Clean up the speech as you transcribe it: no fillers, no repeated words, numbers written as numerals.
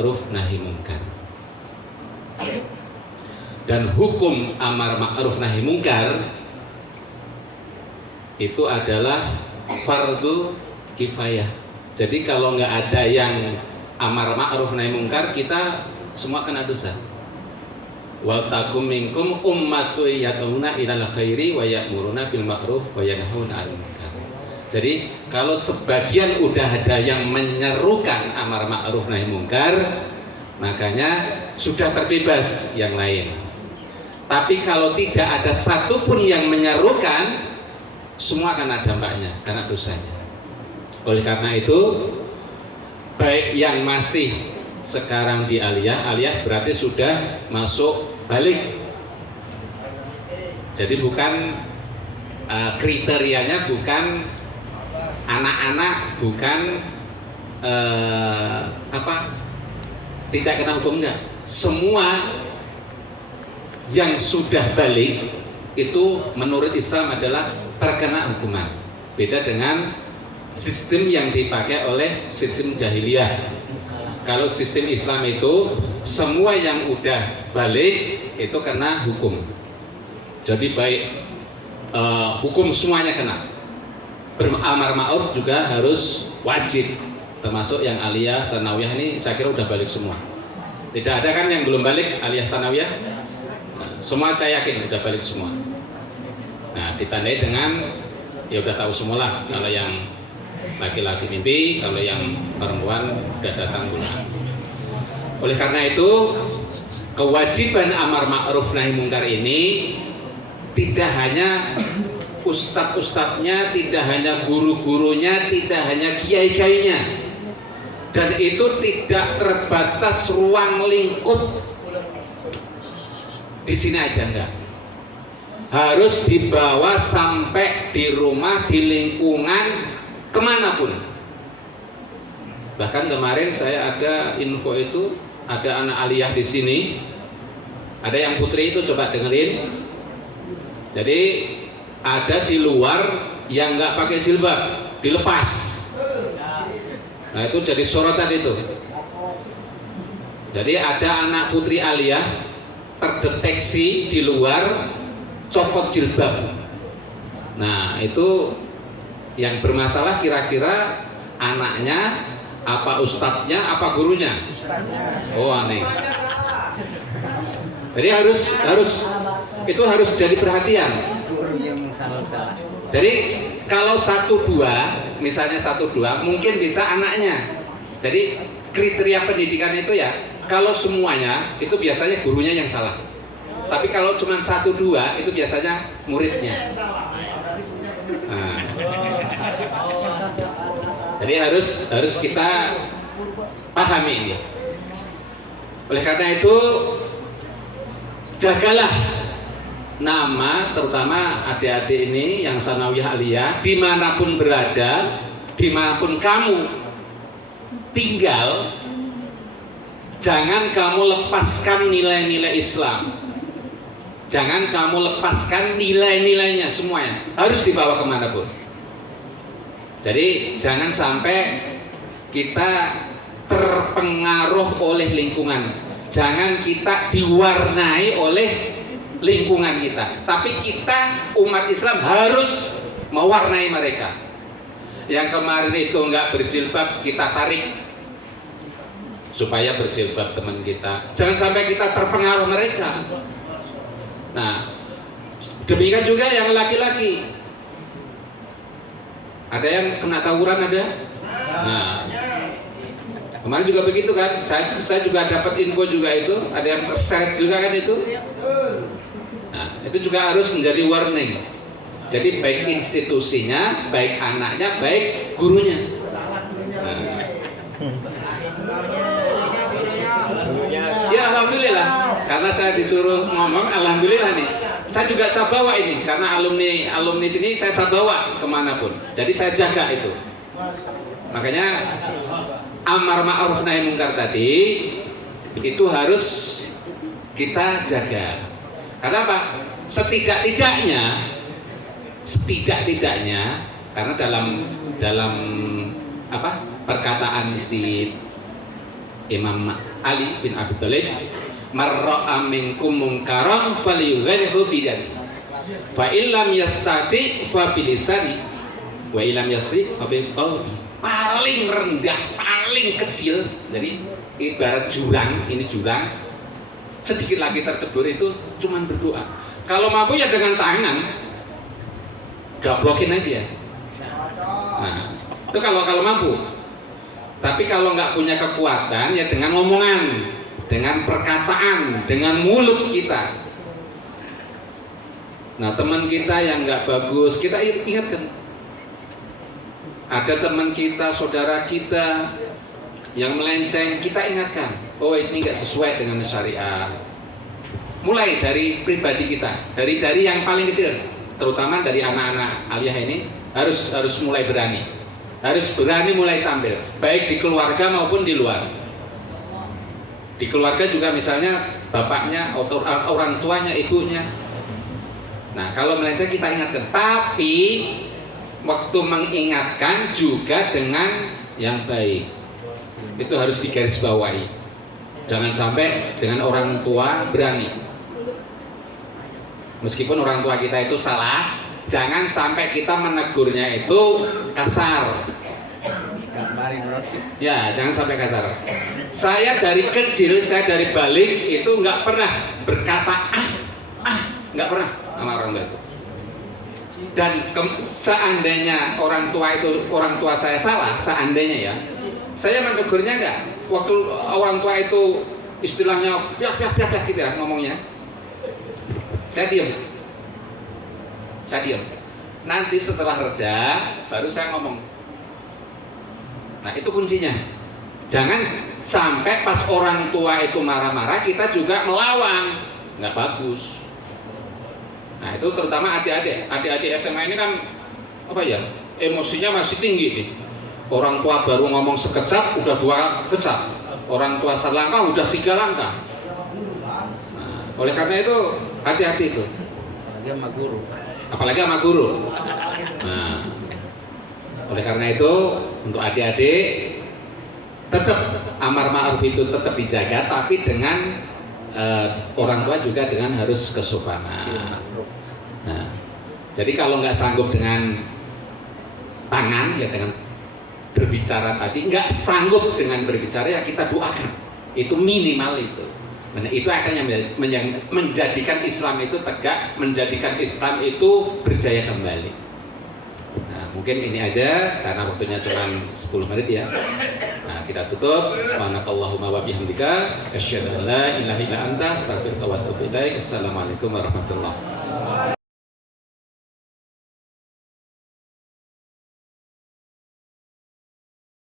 ma'ruf nahi mungkar. Dan hukum amar ma'ruf nahi mungkar itu adalah fardu kifayah. Jadi kalau nggak ada yang amar ma'ruf nahi mungkar, kita semua kena dosa. Wal takum minkum ummatu yad'una ilal khairi wa ya'muruna bil ma'ruf wa yanhauna 'anil munkar. Jadi kalau sebagian udah ada yang menyerukan amar ma'ruf nahi mungkar, makanya sudah terbebas yang lain. Tapi kalau tidak ada satupun yang menyerukan, semua kena dampaknya, kena dosanya. Oleh karena itu, baik yang masih sekarang di aliyah berarti sudah masuk balik. Jadi bukan kriterianya bukan anak-anak, bukan tidak kena hukum, enggak. Semua yang sudah balik itu menurut Islam adalah terkena hukuman. Beda dengan sistem yang dipakai oleh sistem jahiliyah. Kalau sistem Islam itu semua yang udah balik itu kena hukum. Jadi baik hukum semuanya kena. Beramar ma'ruf juga harus wajib, termasuk yang aliyah sanawiyah ini saya kira udah balik semua. Tidak ada kan yang belum balik aliyah sanawiyah? Nah, semua saya yakin udah balik semua. Nah, ditandai dengan ya udah tahu semua lah, kalau yang laki-laki mimpi, kalau yang perempuan udah datang bulan. Oleh karena itu, kewajiban amar ma'ruf nahi mungkar ini tidak hanya ustadz-ustadznya, tidak hanya guru-gurunya, tidak hanya kiai-kiainya, dan itu tidak terbatas ruang lingkup di sini aja, enggak. Harus dibawa sampai di rumah, di lingkungan, kemanapun. Bahkan kemarin saya ada info itu, ada anak aliyah di sini, ada yang putri itu, coba dengerin. Jadi ada di luar yang nggak pakai jilbab, dilepas. Nah itu jadi sorotan itu. Jadi ada anak putri aliyah terdeteksi di luar copot jilbab. Nah itu yang bermasalah kira-kira anaknya, apa ustadznya, apa gurunya? Oh aneh. Jadi itu harus jadi perhatian. Jadi kalau 1-2, misalnya 1-2, mungkin bisa anaknya. Jadi kriteria pendidikan itu ya, kalau semuanya itu biasanya gurunya yang salah. Tapi kalau cuma 1-2 itu biasanya muridnya. Nah. Jadi harus kita pahami ini. Oleh karena itu jagalah nama, terutama adik-adik ini yang sanawiyah aliyah, dimanapun berada, dimanapun kamu tinggal, jangan kamu lepaskan nilai-nilai Islam. Jangan kamu lepaskan nilai-nilainya semuanya, harus dibawa kemanapun. Jadi jangan sampai kita terpengaruh oleh lingkungan. Jangan kita diwarnai oleh lingkungan kita. Tapi kita umat Islam harus mewarnai mereka. Yang kemarin itu nggak berjilbab, kita tarik supaya berjilbab teman kita. Jangan sampai kita terpengaruh mereka. Nah, demikian juga yang laki-laki. Ada yang kena tawuran, ada. Nah, kemarin juga begitu kan. Saya juga dapat info juga itu. Ada yang terseret juga kan itu. Nah, itu juga harus menjadi warning. Jadi baik institusinya, baik anaknya, baik gurunya. Nah. Ya alhamdulillah, karena saya disuruh ngomong, alhamdulillah nih. Saya bawa ini, karena alumni sini saya bawa kemanapun. Jadi saya jaga itu. Makanya amar ma'ruf nahi mungkar tadi itu harus kita jaga. Karena apa? Setidak-tidaknya, karena dalam apa perkataan si Imam Ali bin Abi Thalib, marra'a minkum munkaran falyughayyirhu biyadihi fa illam yastati fa bilisani wa illam yastati fa biqalbi. Paling rendah, paling kecil, jadi ibarat jurang, ini jurang, sedikit lagi tercebur itu cuman berdoa. Kalau mampu ya dengan tangan, gablokin aja. Nah, itu kalau mampu. Tapi kalau nggak punya kekuatan ya dengan omongan, dengan perkataan, dengan mulut kita. Nah, teman kita yang nggak bagus kita ingatkan. Ada teman kita, saudara kita yang melenceng, kita ingatkan. Oh, ini nggak sesuai dengan syariat. Mulai dari pribadi kita, dari yang paling kecil, terutama dari anak-anak aliyah ini harus mulai berani. Harus berani mulai tampil, baik di keluarga maupun di luar. Di keluarga juga misalnya bapaknya, orang tuanya, ibunya. Nah, kalau melenceng kita ingatkan, tapi waktu mengingatkan juga dengan yang baik. Itu harus digarisbawahi. Jangan sampai dengan orang tua berani. Meskipun orang tua kita itu salah, jangan sampai kita menegurnya itu kasar. Ya, jangan sampai kasar. Saya dari kecil, saya dari balik itu nggak pernah berkata nggak pernah sama orang tua itu. Dan seandainya orang tua saya salah, seandainya ya, saya menegurnya nggak. Waktu orang tua itu istilahnya piak gitu ya ngomongnya, saya diam. Nanti setelah reda baru saya ngomong. Nah, itu kuncinya. Jangan sampai pas orang tua itu marah-marah kita juga melawan, nggak bagus. Nah, itu terutama adik-adik SMA ini kan apa ya, emosinya masih tinggi nih. Orang tua baru ngomong sekejap udah 2 kejap, orang tua selangkah udah 3 langkah. Nah, oleh karena itu hati-hati itu. Apalagi sama guru. Nah, oleh karena itu untuk adik-adik tetap amar ma'ruf itu tetap dijaga, tapi dengan orang tua juga dengan harus kesopanan. Nah, jadi kalau nggak sanggup dengan tangan ya dengan berbicara tadi, nggak sanggup dengan berbicara ya kita doakan. Itu minimal itu. Nah, itu akan yang menjadikan Islam itu tegak, menjadikan Islam itu berjaya kembali. Nah, mungkin ini aja karena waktunya cuma 10 menit ya. Nah, kita tutup. Subhanakallahumma wa bihamdika asyhadu an la ilaha illa anta astaghfiruka wa atubu ilaik. Assalamualaikum warahmatullahi wabarakatuh.